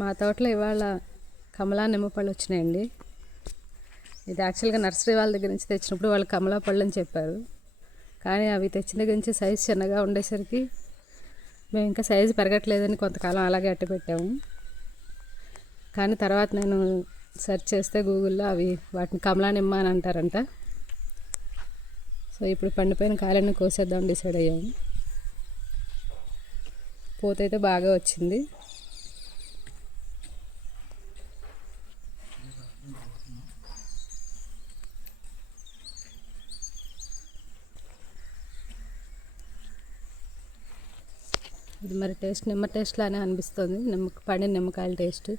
మా తోటలో ఇవాళ కమలా నిమ్మపళ్ళు వచ్చినాయండి. ఇది యాక్చువల్గా నర్సరీ వాళ్ళ దగ్గర నుంచి తెచ్చినప్పుడు వాళ్ళు కమలా పళ్ళు అని చెప్పారు. కానీ అవి తెచ్చిన దగ్గర నుంచి సైజు చిన్నగా ఉండేసరికి మేము ఇంకా సైజు పెరగట్లేదని కొంతకాలం అలాగే అట్టు పెట్టాము. కానీ తర్వాత నేను సెర్చ్ చేస్తే గూగుల్లో అవి వాటిని కమలా నిమ్మ అని అంటారంట. సో ఇప్పుడు పండిపోయిన కాయలన్నీ కోసేద్దాం డిసైడ్ అయ్యాము. పూత అయితే బాగా వచ్చింది. ఇది మరి టేస్ట్ నిమ్మ టేస్ట్ లానే అనిపిస్తుంది, పండిన నిమ్మకాయల టేస్ట్.